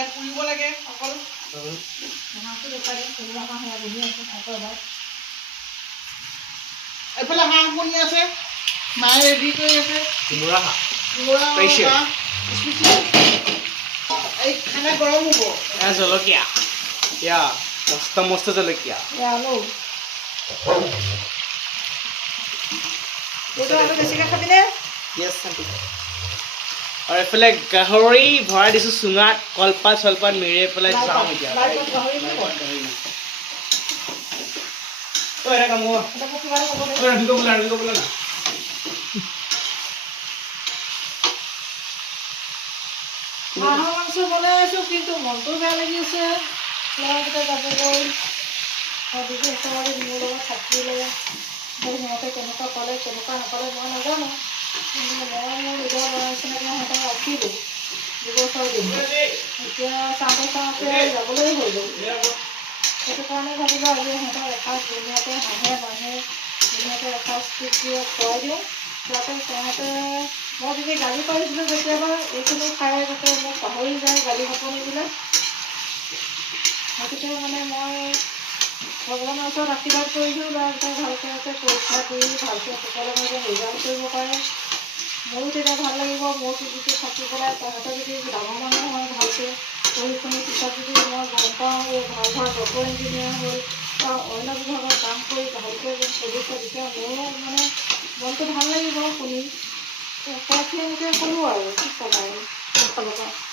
ইয়াত পুৰিব লাগে অকল এইফালে হাঁহ কণী আছে মায়ে ৰেডি কৰি আছে কোমোৰা হাঁহ এই খানা গৰম হ'ব জলকীয়া ইয়া মস্ত মস্ত জলকীয়া বেছিকৈ খাবিনে আৰু এইফালে গাহৰি ভৰাই দিছোঁ চুঙাত কলপাত চলপাত মেৰিয়াই পেলাই চাওঁ এতিয়া হাঁহৰ মাংস বনাই আছোঁ কিন্তু মনটো বেয়া লাগি আছে ল'ৰাকেইটা যাবগৈ ওচৰতে মোৰ লগত থাকিলে সিহঁতে কেনেকুৱা ক'লে কেনেকুৱা নক'লে মই নাজানো কিন্তু মই মোৰ নিজৰ ল'ৰা নিচিনাকৈ সিহঁতক ৰাখিলোঁ দুবছৰ দিন এতিয়া চাওঁতে যাবলৈ হৈ গ'ল সেইটো কাৰণে ভাবিলোঁ আজি সিহঁতক এসাঁজ ধুনীয়াকৈ হাঁহে মানুহে ধুনীয়াকৈ এসাঁজ খুৱাই দিওঁ যাতে সিহঁতে মই যদি গালি পাৰিছিলোঁ কেতিয়াবা এইখিনি খাই যাতে মোক পাহৰি যায় গালি নকৰিবলৈ গতিকে মানে মই ভগৱানৰ ওচৰত আশীৰ্বাদ কৰিছোঁ ল'ৰাকেইটাই ভালকৈ পৰীক্ষা কৰি ভালকৈ সকলো মাজে ৰিজাল্ট কৰিব পাৰে মোৰো তেতিয়া ভাল লাগিব মোৰ যদি থাকি পেলাই তাহাঁতে যদি ডাঙৰ মানুহ হয় ভালকৈ পঢ়ি শুনি পিছত যদি মই গম পাওঁ ভাল ডক্টৰ ইঞ্জিনিয়াৰ হ'ল বা অন্য বিভাগত কাম কৰি ভালকৈ পঢ়িছে তেতিয়া মোৰো মানে মনটো ভাল লাগিব শুনি সেইখিনিকে ক'লোঁ আৰু কি ক'ম আৰু ফালৰ পৰা